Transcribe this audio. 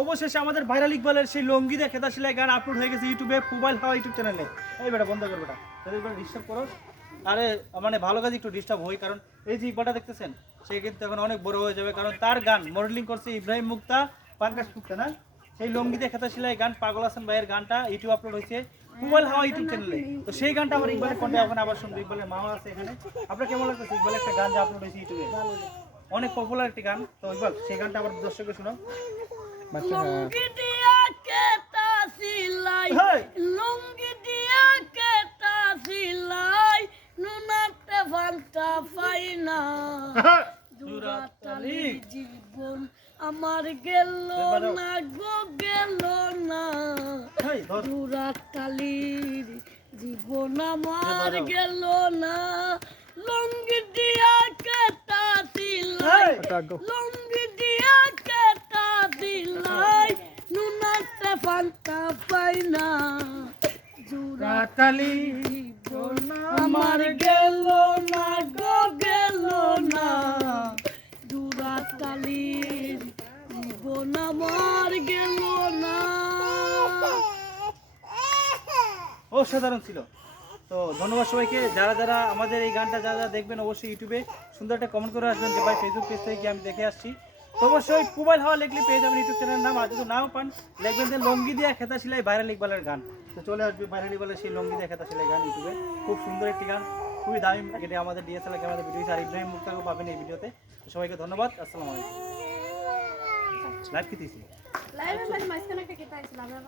অবশেষে আমাদের ভাইরাল ইকবালের সেই লঙ্গি দিয়ে খেতা সেলাই গান আপলোড হয়ে গেছে ইউটিউবে, মোবাইল হাওয়া ইউটিউব চ্যানেলে। এই বেটা বন্ধ কর বেটা, ডিস্টার্ব করো। আরে মানে ভালো কাজ একটু ডিস্টার্ব হই, কারণ এই যে ইকবালটা দেখতেছেন সে কিন্তু এখন অনেক বড় হয়ে যাবে, কারণ তার গান মডেলিং করছে ইব্রাহিম মুক্তা, পাঙ্কাশ মুক্তা না, সেই লঙ্গি দিয়ে খেতা সেলাই গান পাগল হাসান ভাইয়ের গানটা ইউটিউব আপলোড হয়েছে মোবাইল হাওয়া ইউটিউব চ্যানেলে। তো সেই গানটা আমার ইকবালের কণ্ঠে এখন আবার শুনবো, ইকবালের মামা আছে এখানে। আপনার কেমন লাগতেছে ইকবালের একটা গান যে আপলোড হয়েছে ইউটিউবে, অনেক পপুলার একটি গান, তো ইকবাল সেই গানটা আবার দর্শককে শোনাও। লুঙ্গি দিয়া কেতা সিলাই, লুঙ্গি দিয়া কেতা সিলাই, নুনাতে ফান্তা পাই না, দুরাতালি জীবন আমার গেল না গো গেল না, দুরাতালির জীবন আমার গেল না, লুঙ্গি দিয়া কেতা সিলাই, লুঙ্গি দিয়া কেতা সিলাই, নুনাতে ফান্তা পাই না, দুরাতালি জীবন আমার গেল না গো গেল না, দুরাতালির জীবন আমার গেল না। অসাধারণ ছিল। তো ধন্যবাদ সবাইকে, যারা যারা আমাদের এই গানটা যারা দেখবেন অবশ্যই ইউটিউবে সুন্দর একটা কমেন্ট করে আসবেন যে ভাই ফেসবুক পেজ থেকে আমি দেখে আসছি। তো অবশ্যই মোবাইল হাওয়া লিখলে পেয়ে যাবেন ইউটিউব চ্যানেলের নাম, আর যদি নাও পান লিখবেন যে লঙ্গি দিয়া খেতা সেলাই ভাইরাল ইকবালের গান, তো চলে আসবে ভাইরাল ইকবালের সেই লঙ্গি দিয়া খেতা সেলাই গান ইউটিউবে। খুব সুন্দর একটি গান, খুবই দামি, এটা আমাদের ডিএসএলআর ক্যামেরাতে ভিডিও, আর ইব্রাহিম মুক্তাকেও পাবেন এই ভিডিওতে। তো সবাইকে ধন্যবাদ, আসসালামু আলাইকুম। লাইভ কি দিয়েছি? লাইভ এর মাঝখানে একটা কেটে আইছিল আমরা